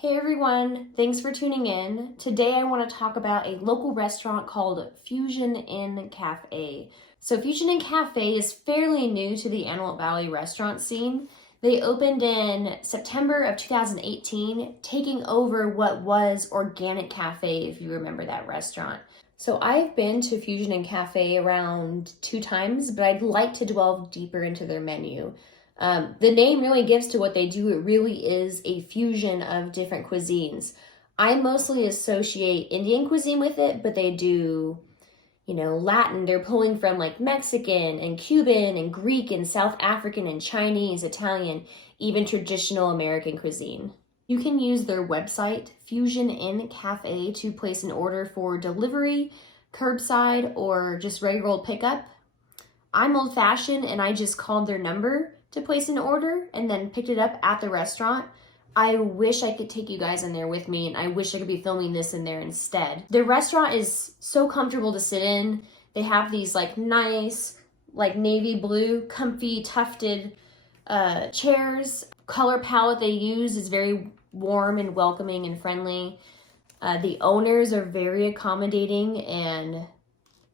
Hey everyone, thanks for tuning in. Today I want to talk about a local restaurant called Fusion Inn Cafe. So Fusion Inn Cafe is fairly new to the Antelope Valley restaurant scene. They opened in September of 2018, taking over what was Organic Cafe, if you remember that restaurant. So I've been to Fusion Inn Cafe around 2 times, but I'd like to delve deeper into their menu. The name really gives to what they do. It really is a fusion of different cuisines. I mostly associate Indian cuisine with it, but they do, Latin. They're pulling from like Mexican and Cuban and Greek and South African and Chinese, Italian, even traditional American cuisine. You can use their website, Fusion Inn Cafe, to place an order for delivery, curbside, or just regular old pickup. I'm old-fashioned and I just called their number to place an order and then picked it up at the restaurant. I wish I could take you guys in there with me, and I wish I could be filming this in there instead. Their restaurant is so comfortable to sit in. They have these nice, navy blue, comfy, tufted chairs. Color palette they use is very warm and welcoming and friendly. The owners are very accommodating and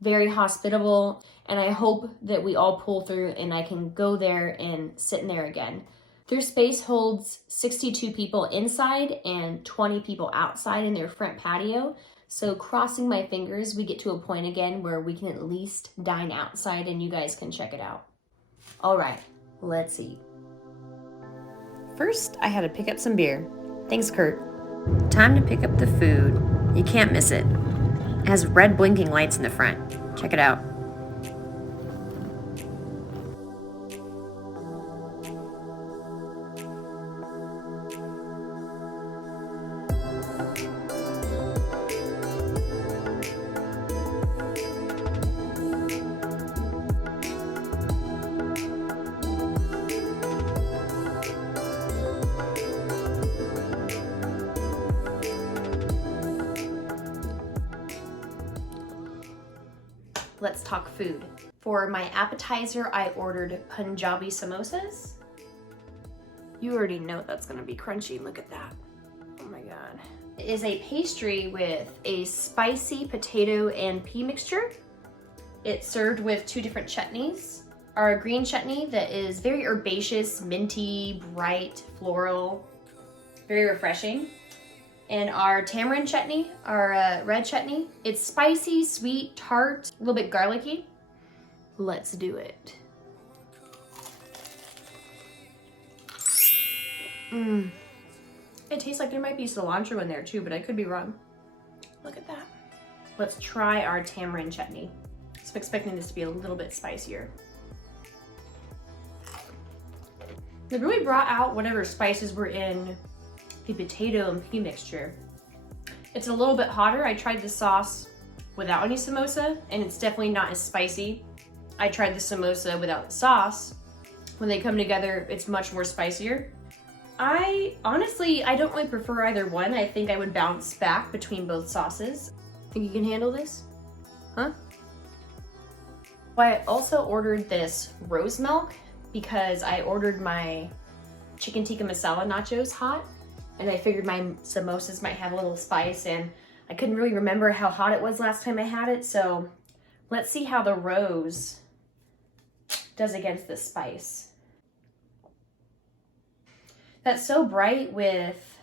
very hospitable, and I hope that we all pull through and I can go there and sit in there again. Their space holds 62 people inside and 20 people outside in their front patio. So crossing my fingers, we get to a point again where we can at least dine outside and you guys can check it out. All right, let's eat. First, I had to pick up some beer. Thanks, Kurt. Time to pick up the food. You can't miss it. It has red blinking lights in the front. Check it out. Let's talk food. For my appetizer, I ordered Punjabi samosas. You already know that's gonna be crunchy. Look at that. Oh my God. It is a pastry with a spicy potato and pea mixture. It's served with 2 different chutneys. Our green chutney that is very herbaceous, minty, bright, floral, very refreshing. And our tamarind chutney, our red chutney, it's spicy, sweet, tart, a little bit garlicky. Let's do it. It tastes like there might be cilantro in there too, but I could be wrong. Look at that. Let's try our tamarind chutney. So I'm expecting this to be a little bit spicier. It really brought out whatever spices were in the potato and pea mixture. It's a little bit hotter. I tried the sauce without any samosa, and it's definitely not as spicy. I tried the samosa without the sauce. When they come together, it's much more spicier. I don't really prefer either one. I think I would bounce back between both sauces. Think you can handle this? Huh? Well, I also ordered this rose milk because I ordered my chicken tikka masala nachos hot. And I figured my samosas might have a little spice, and I couldn't really remember how hot it was last time I had it, so let's see how the rose does against the spice. That's so bright with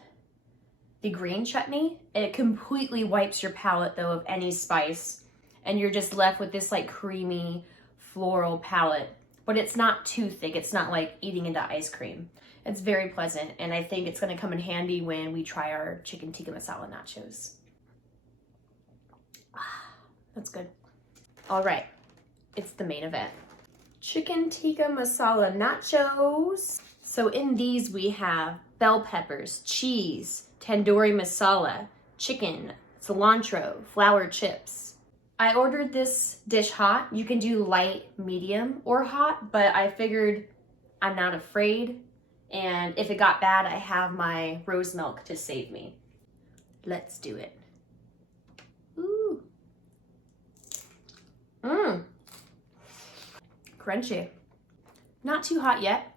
the green chutney. It completely wipes your palate though of any spice, and you're just left with this creamy floral palate, but it's not too thick. It's not like eating into ice cream. It's very pleasant, and I think it's gonna come in handy when we try our chicken tikka masala nachos. That's good. All right, it's the main event. Chicken tikka masala nachos. So in these we have bell peppers, cheese, tandoori masala, chicken, cilantro, flour chips. I ordered this dish hot. You can do light, medium, or hot, but I figured I'm not afraid. And if it got bad, I have my rose milk to save me. Let's do it. Ooh. Crunchy. Not too hot yet.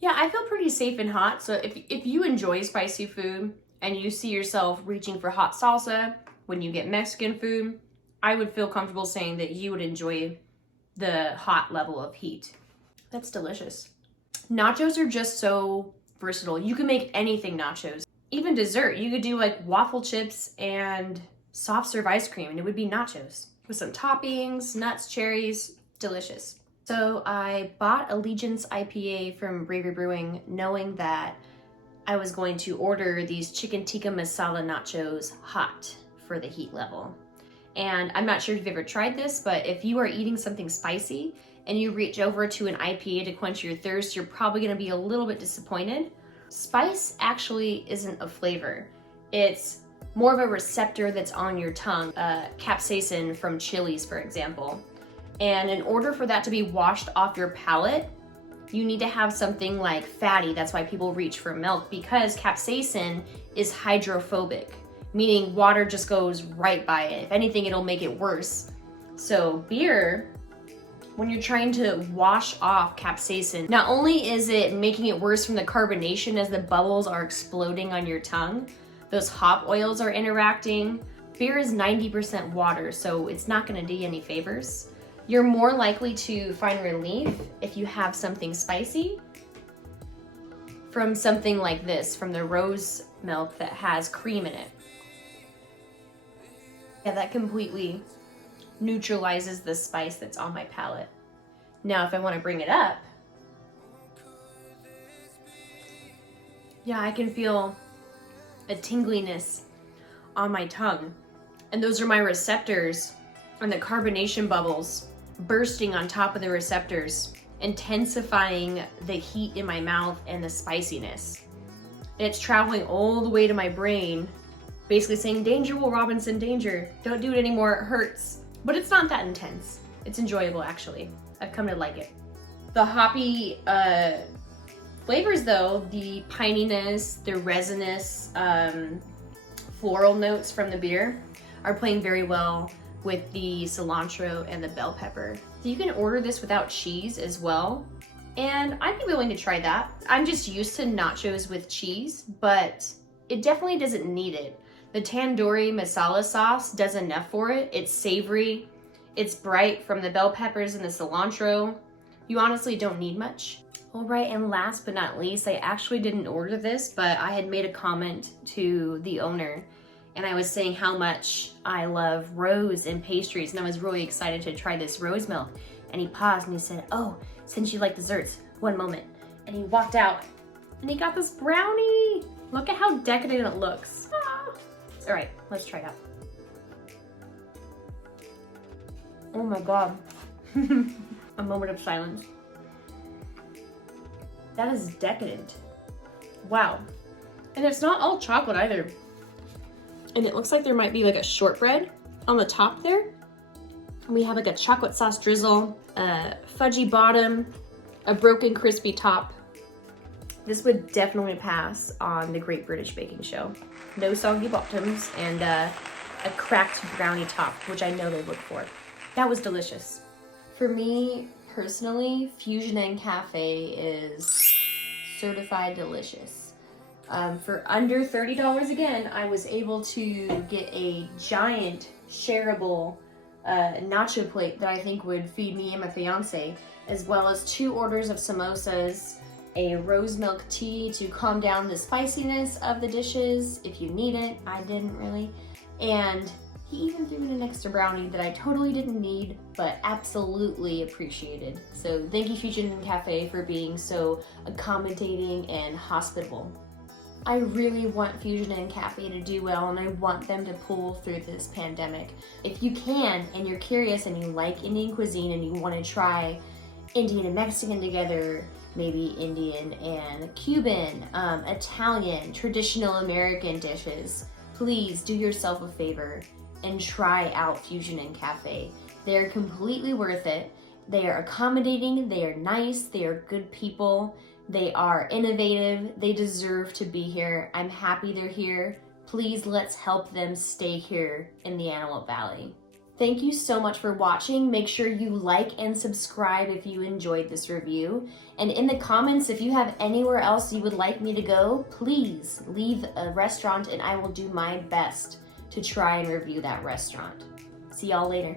Yeah, I feel pretty safe and hot. So if you enjoy spicy food and you see yourself reaching for hot salsa when you get Mexican food, I would feel comfortable saying that you would enjoy the hot level of heat. That's delicious. Nachos are just so versatile. You can make anything nachos. Even dessert, you could do like waffle chips and soft serve ice cream and it would be nachos with some toppings, nuts, cherries, delicious. So I bought Allegiance IPA from Brävery Brewing knowing that I was going to order these chicken tikka masala nachos hot for the heat level. And I'm not sure if you've ever tried this, but if you are eating something spicy and you reach over to an IPA to quench your thirst, you're probably gonna be a little bit disappointed. Spice actually isn't a flavor. It's more of a receptor that's on your tongue. Capsaicin from chilies, for example. And in order for that to be washed off your palate, you need to have something like fatty. That's why people reach for milk, because capsaicin is hydrophobic, meaning water just goes right by it. If anything, it'll make it worse. So beer, when you're trying to wash off capsaicin, not only is it making it worse from the carbonation as the bubbles are exploding on your tongue, those hop oils are interacting. Beer is 90% water, so it's not gonna do you any favors. You're more likely to find relief if you have something spicy from something like this, from the rose milk that has cream in it. Yeah, that completely neutralizes the spice that's on my palate. Now, if I want to bring it up, yeah, I can feel a tingliness on my tongue. And those are my receptors and the carbonation bubbles bursting on top of the receptors, intensifying the heat in my mouth and the spiciness. And it's traveling all the way to my brain, basically saying, danger, Will Robinson, danger. Don't do it anymore, it hurts. But it's not that intense. It's enjoyable, actually. I've come to like it. The hoppy flavors though, the pininess, the resinous, floral notes from the beer are playing very well with the cilantro and the bell pepper. So you can order this without cheese as well. And I'd be willing to try that. I'm just used to nachos with cheese, but it definitely doesn't need it. The tandoori masala sauce does enough for it. It's savory, it's bright from the bell peppers and the cilantro. You honestly don't need much. All right, and last but not least, I actually didn't order this, but I had made a comment to the owner and I was saying how much I love rose in pastries, and I was really excited to try this rose milk. And he paused and he said, oh, since you like desserts, one moment. And he walked out and he got this brownie. Look at how decadent it looks. Ah. All right, let's try it out. Oh my God. A moment of silence. That is decadent. Wow. And it's not all chocolate either. And it looks like there might be like a shortbread on the top there. And we have like a chocolate sauce drizzle, a fudgy bottom, a broken crispy top. This would definitely pass on the Great British Baking Show. No soggy bottoms and a cracked brownie top, which I know they look for. That was delicious. For me, personally, Fusion and Cafe is certified delicious. For under $30 again, I was able to get a giant shareable nacho plate that I think would feed me and my fiance, as well as 2 orders of samosas, a rose milk tea to calm down the spiciness of the dishes if you need it. I didn't really. And he even threw in an extra brownie that I totally didn't need, but absolutely appreciated. So thank you, Fusion Cafe, for being so accommodating and hospitable. I really want Fusion and Cafe to do well, and I want them to pull through this pandemic. If you can, and you're curious and you like Indian cuisine and you want to try Indian and Mexican together, maybe Indian and Cuban, Italian, traditional American dishes, please do yourself a favor and try out Fusion and Cafe. They're completely worth it. They are accommodating, they are nice, they are good people. They are innovative. They deserve to be here. I'm happy they're here. Please let's help them stay here in the Antelope Valley. Thank you so much for watching. Make sure you like and subscribe if you enjoyed this review. And in the comments, if you have anywhere else you would like me to go, please leave a restaurant and I will do my best to try and review that restaurant. See y'all later.